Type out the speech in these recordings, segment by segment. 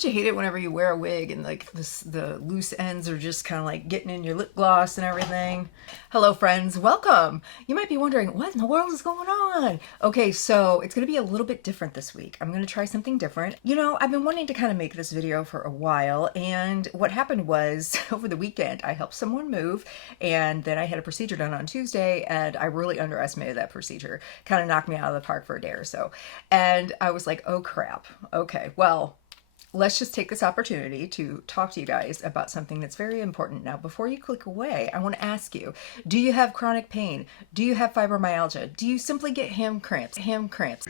Don't you hate it whenever you wear a wig and like the loose ends are just kind of like getting in your lip gloss and everything? Hello friends, welcome. You might be wondering, what in the world is going on? Okay, so it's going to be a little bit different this week. I'm going to try something different. You know, I've been wanting to kind of make this video for a while, and what happened was over the weekend I helped someone move, and then I had a procedure done on Tuesday, and I really underestimated that procedure. Kind of knocked me out of the park for a day or so. And I was like, oh crap. Okay, well, let's just take this opportunity to talk to you guys about something that's very important. Now, before you click away, I want to ask you, do you have chronic pain? Do you have fibromyalgia? Do you simply get hand cramps? Hand cramps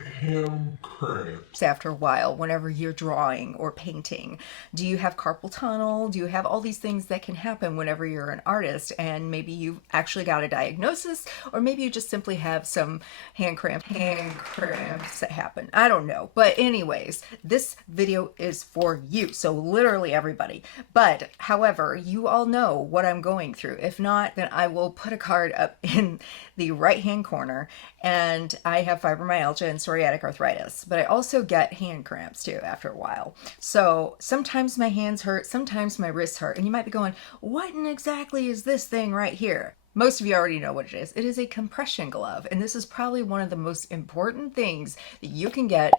after a while whenever you're drawing or painting? Do you have carpal tunnel? Do you have all these things that can happen whenever you're an artist and maybe you've actually got a diagnosis, or maybe you just simply have some hand cramps that happen? I don't know. But anyways, this video is for you, so literally everybody. But however, you all know what I'm going through. If not, then I will put a card up in the right hand corner, and I have fibromyalgia and psoriatic arthritis, but I also get hand cramps too after a while. So sometimes my hands hurt, sometimes my wrists hurt, and you might be going, what in exactly is this thing right here? Most of you already know what it is. It is a compression glove, and this is probably one of the most important things that you can get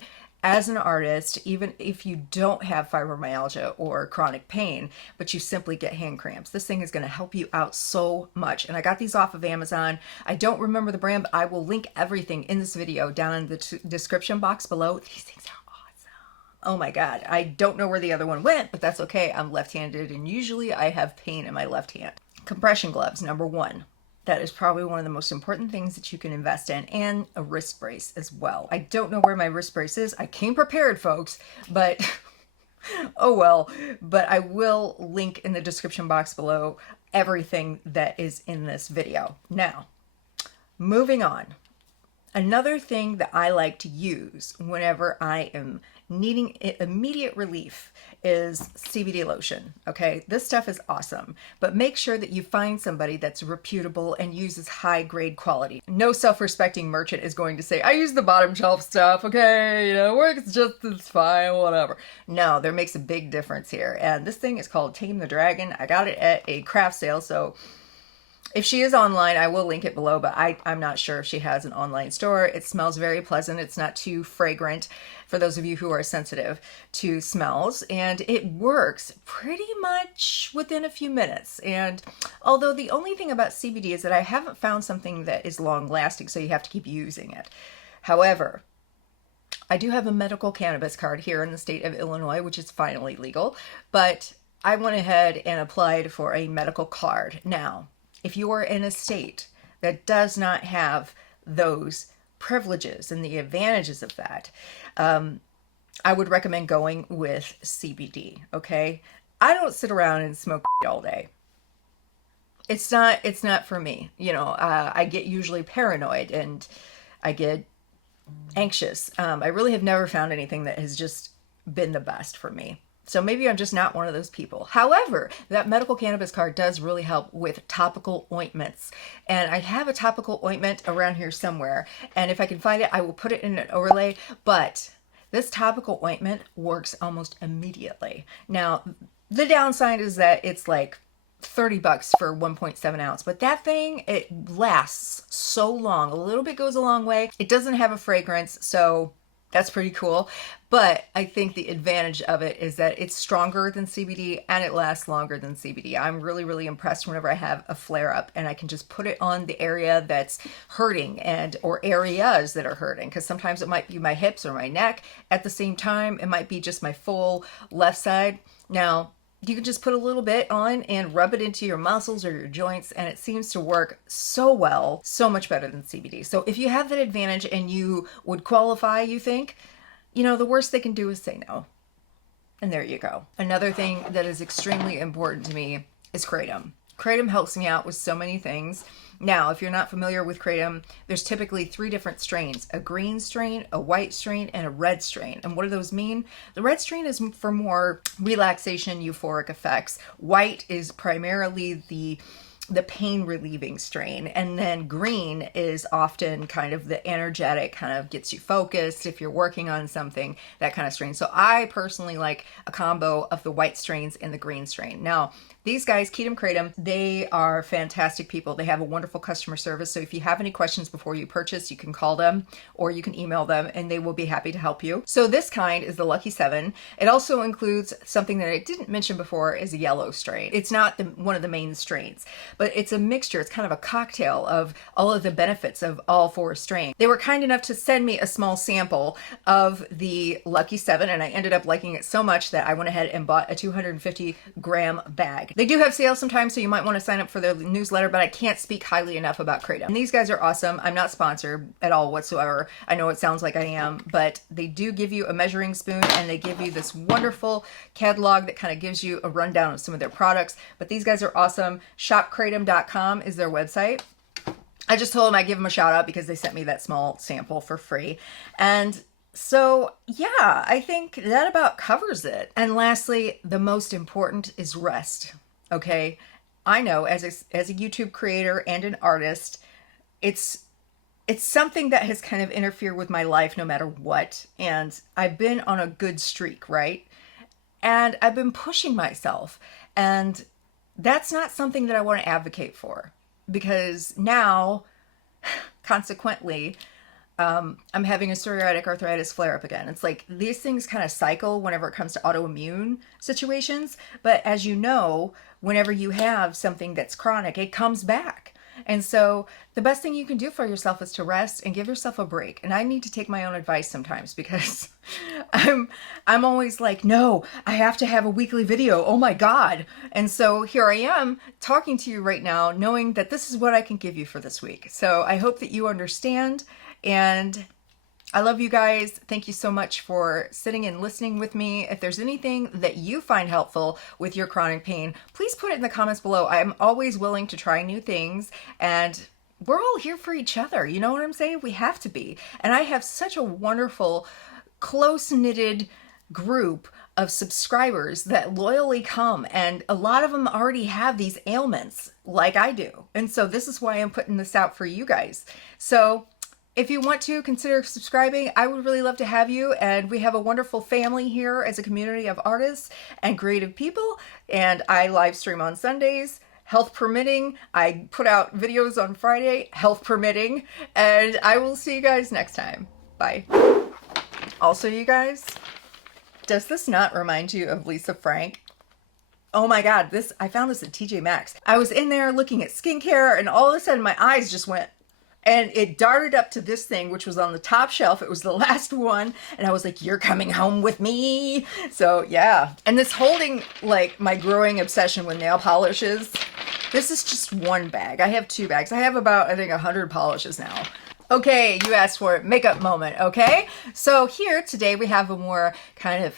as an artist, even if you don't have fibromyalgia or chronic pain, but you simply get hand cramps. This thing is going to help you out so much. And I got these off of Amazon. I don't remember the brand, but I will link everything in this video down in the description box below. These things are awesome. Oh my God. I don't know where the other one went, but that's okay. I'm left-handed, and usually I have pain in my left hand. Compression gloves, number one. That is probably one of the most important things that you can invest in, and a wrist brace as well. I don't know where my wrist brace is. I came prepared, folks, but oh well. But I will link in the description box below everything that is in this video. Now, moving on. Another thing that I like to use whenever I am needing immediate relief is CBD lotion. Okay, this stuff is awesome, but make sure that you find somebody that's reputable and uses high grade quality. No self-respecting merchant is going to say, I use the bottom shelf stuff, okay, you know, works just as fine, whatever. No, there makes a big difference here. And this thing is called Tame the Dragon. I got it at a craft sale, so if she is online, I will link it below, but I'm not sure if she has an online store. It smells very pleasant. It's not too fragrant for those of you who are sensitive to smells, and it works pretty much within a few minutes. And although the only thing about CBD is that I haven't found something that is long lasting, so you have to keep using it. However, I do have a medical cannabis card here in the state of Illinois, which is finally legal, but I went ahead and applied for a medical card. Now, if you are in a state that does not have those privileges and the advantages of that, I would recommend going with CBD, okay? I don't sit around and smoke all day. It's not for me. You know, I get usually paranoid and I get anxious. I really have never found anything that has just been the best for me. So maybe I'm just not one of those people. However, that medical cannabis card does really help with topical ointments. And I have a topical ointment around here somewhere. And if I can find it, I will put it in an overlay. But this topical ointment works almost immediately. Now, the downside is that it's like $30 for 1.7 ounce, but that thing, it lasts so long. A little bit goes a long way. It doesn't have a fragrance, so that's pretty cool. But I think the advantage of it is that it's stronger than CBD and it lasts longer than CBD. I'm really, really impressed whenever I have a flare up and I can just put it on the area that's hurting or areas that are hurting. Because sometimes it might be my hips or my neck. At the same time, it might be just my full left side. Now, you can just put a little bit on and rub it into your muscles or your joints, and it seems to work so well, so much better than CBD. So if you have that advantage and you would qualify, you think, you know, the worst they can do is say no. And there you go. Another thing that is extremely important to me is kratom. Kratom helps me out with so many things. Now, if you're not familiar with kratom, there's typically 3 different strains: a green strain, a white strain, and a red strain. And what do those mean? The red strain is for more relaxation, euphoric effects. White is primarily the the pain relieving strain. And then green is often kind of the energetic, kind of gets you focused if you're working on something, that kind of strain. So I personally like a combo of the white strains and the green strain. Now, these guys, Ketum Kratom, they are fantastic people. They have a wonderful customer service. So if you have any questions before you purchase, you can call them or you can email them and they will be happy to help you. So this kind is the Lucky 7. It also includes something that I didn't mention before, is a yellow strain. It's not one of the main strains, but it's a mixture. It's kind of a cocktail of all of the benefits of all 4 strains. They were kind enough to send me a small sample of the Lucky 7 and I ended up liking it so much that I went ahead and bought a 250 gram bag. They do have sales sometimes, so you might want to sign up for their newsletter, but I can't speak highly enough about Kratom. And these guys are awesome. I'm not sponsored at all whatsoever. I know it sounds like I am, but they do give you a measuring spoon and they give you this wonderful catalog that kind of gives you a rundown of some of their products. But these guys are awesome. Shopkratom.com is their website. I just told them I'd give them a shout out because they sent me that small sample for free. And so yeah, I think that about covers it. And lastly, the most important is rest. Okay. I know as a YouTube creator and an artist, it's something that has kind of interfered with my life no matter what. And I've been on a good streak, right? And I've been pushing myself. And that's not something that I want to advocate for because now, consequently, I'm having a psoriatic arthritis flare up again. It's like these things kind of cycle whenever it comes to autoimmune situations. But as you know, whenever you have something that's chronic, it comes back. And so the best thing you can do for yourself is to rest and give yourself a break. And I need to take my own advice sometimes because I'm always like, no, I have to have a weekly video. Oh my God. And so here I am talking to you right now, knowing that this is what I can give you for this week. So I hope that you understand. And I love you guys. Thank you so much for sitting and listening with me. If there's anything that you find helpful with your chronic pain, please put it in the comments below. I'm always willing to try new things and we're all here for each other. You know what I'm saying? We have to be. And I have such a wonderful, close-knitted group of subscribers that loyally come, and a lot of them already have these ailments like I do. And so this is why I'm putting this out for you guys. So if you want to consider subscribing, I would really love to have you. And we have a wonderful family here as a community of artists and creative people. And I live stream on Sundays, health permitting. I put out videos on Friday, health permitting. And I will see you guys next time. Bye. Also, you guys, does this not remind you of Lisa Frank? Oh my God, I found this at TJ Maxx. I was in there looking at skincare and all of a sudden my eyes just went, and it darted up to this thing, which was on the top shelf. It was the last one. And I was like, you're coming home with me. So yeah. And this holding like my growing obsession with nail polishes. This is just one bag. I have 2 bags. I have about, I think, 100 polishes now. Okay, you asked for it. Makeup moment, okay? So here today we have a more kind of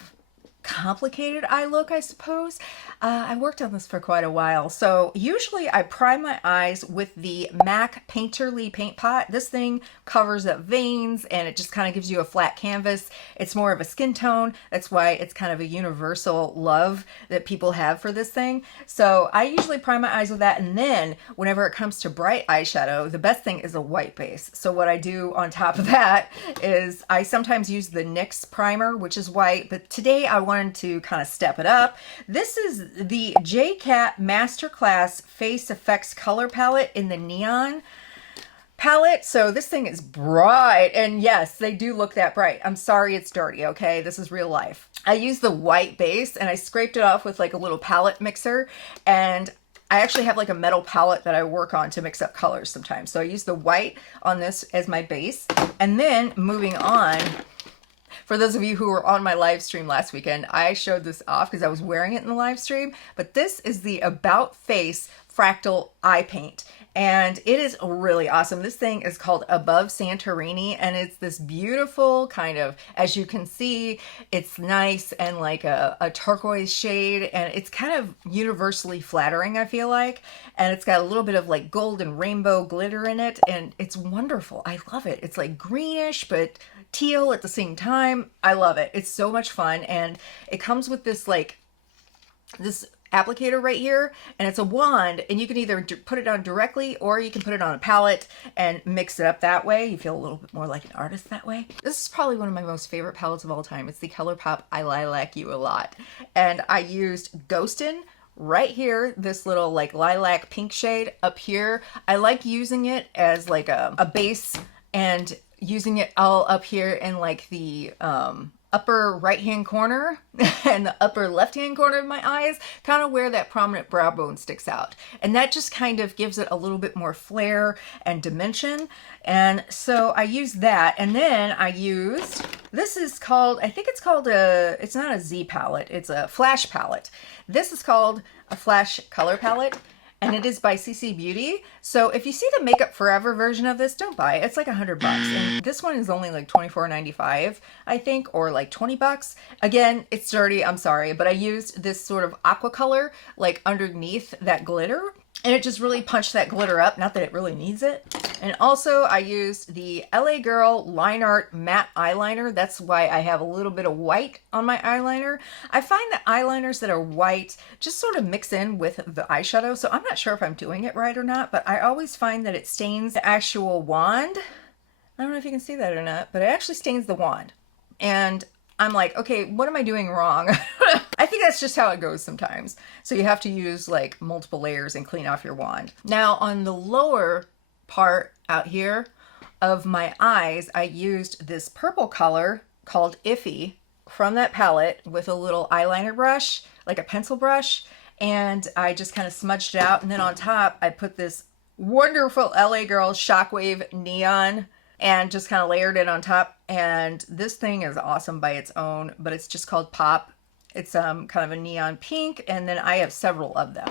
complicated eye look, I suppose. I worked on this for quite a while. So usually I prime my eyes with the MAC Painterly paint pot. This thing covers up veins and it just kind of gives you a flat canvas. It's more of a skin tone. That's why it's kind of a universal love that people have for this thing. So I usually prime my eyes with that. And then whenever it comes to bright eyeshadow, the best thing is a white base. So what I do on top of that is I sometimes use the NYX primer, which is white, but today I wanted to kind of step it up. This is the JCat Masterclass Face Effects Color Palette in the Neon palette. So this thing is bright, and yes, they do look that bright. I'm sorry it's dirty, okay? This is real life. I used the white base and I scraped it off with like a little palette mixer, and I actually have like a metal palette that I work on to mix up colors sometimes. So I use the white on this as my base, and then moving on, for those of you who were on my live stream last weekend, I showed this off because I was wearing it in the live stream, but this is the About Face Fractal Eye Paint. And it is really awesome. This thing is called Above Santorini, and it's this beautiful kind of, as you can see, it's nice and like a turquoise shade, and it's kind of universally flattering, I feel like. And it's got a little bit of like gold and rainbow glitter in it, and it's wonderful. I love it. It's like greenish, but teal at the same time. I love it. It's so much fun, and it comes with this like, this applicator right here, and it's a wand, and you can either put it on directly or you can put it on a palette and mix it up that way. You feel a little bit more like an artist that way. This is probably one of my most favorite palettes of all time. It's the ColourPop I Lilac You a Lot, and I used Ghostin' right here, this little like lilac pink shade up here. I like using it as like a base and using it all up here in like the upper right hand corner and the upper left hand corner of my eyes, kind of where that prominent brow bone sticks out. And that just kind of gives it a little bit more flair and dimension. And so I used that, and then I used, this is called, I think it's called it's not a Z palette, it's a Flash palette. This is called a Flash color palette, and it is by CC Beauty. So if you see the Makeup Forever version of this, don't buy it. It's like $100. And this one is only like $24.95, I think, or like $20. Again, it's dirty, I'm sorry, but I used this sort of aqua color like underneath that glitter, and it just really punched that glitter up. Not that it really needs it. And also I used the LA Girl Line Art Matte Eyeliner. That's why I have a little bit of white on my eyeliner. I find that eyeliners that are white just sort of mix in with the eyeshadow. So I'm not sure if I'm doing it right or not, but I always find that it stains the actual wand. I don't know if you can see that or not, but it actually stains the wand. And I'm like, okay, what am I doing wrong? I think that's just how it goes sometimes. So you have to use like multiple layers and clean off your wand. Now on the lower part out here of my eyes, I used this purple color called Iffy from that palette with a little eyeliner brush, like a pencil brush, and I just kind of smudged it out. And then on top, I put this wonderful LA Girl Shockwave Neon and just kind of layered it on top. And this thing is awesome by its own, but it's just called Pop. It's kind of a neon pink, and then I have several of them.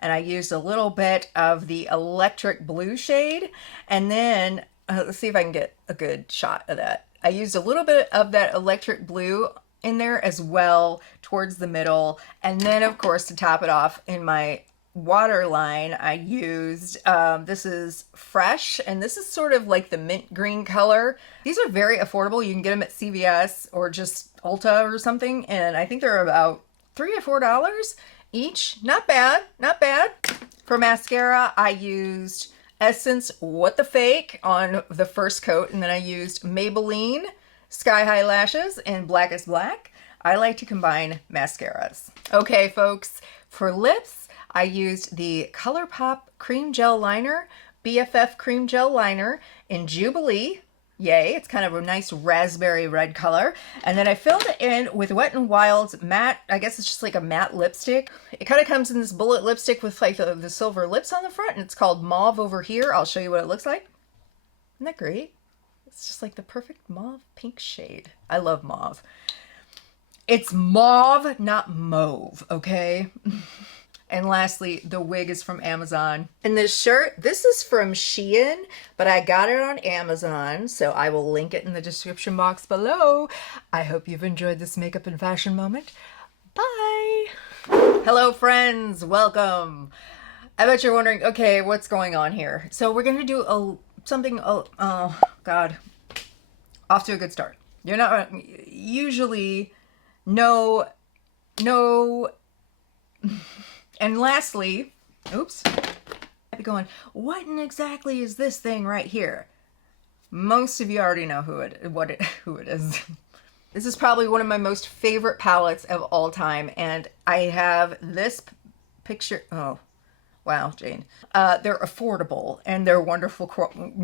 And I used a little bit of the electric blue shade, and then let's see if I can get a good shot of that. I used a little bit of that electric blue in there as well towards the middle, and then of course to top it off in my waterline I used this is Fresh, and this is sort of like the mint green color. These are very affordable. You can get them at CVS or just Ulta or something, and I think they're about $3 or $4 each. Not bad, not bad. For mascara, I used Essence What the Fake on the first coat, and then I used Maybelline Sky High Lashes in Black is Black. I like to combine mascaras. Okay, folks, for lips, I used the ColourPop Cream Gel Liner, BFF Cream Gel Liner in Jubilee. Yay, it's kind of a nice raspberry red color. And then I filled it in with Wet n Wild's matte, I guess it's just like a matte lipstick. It kind of comes in this bullet lipstick with like the silver lips on the front, and it's called Mauve over here. I'll show you what it looks like. Isn't that great? It's just like the perfect mauve pink shade. I love mauve. It's mauve, not mauve, okay? And lastly, the wig is from Amazon. And this shirt, this is from Shein, but I got it on Amazon, so I will link it in the description box below. I hope you've enjoyed this makeup and fashion moment. Bye! Hello friends, welcome. I bet you're wondering, okay, what's going on here? So we're gonna do something, oh God, off to a good start. You're not, usually, no, and lastly, oops, I'd be going, what in exactly is this thing right here? Most of you already know who it is. This is probably one of my most favorite palettes of all time, and I have this picture. Oh, wow, Jane. They're affordable and they're wonderful quality.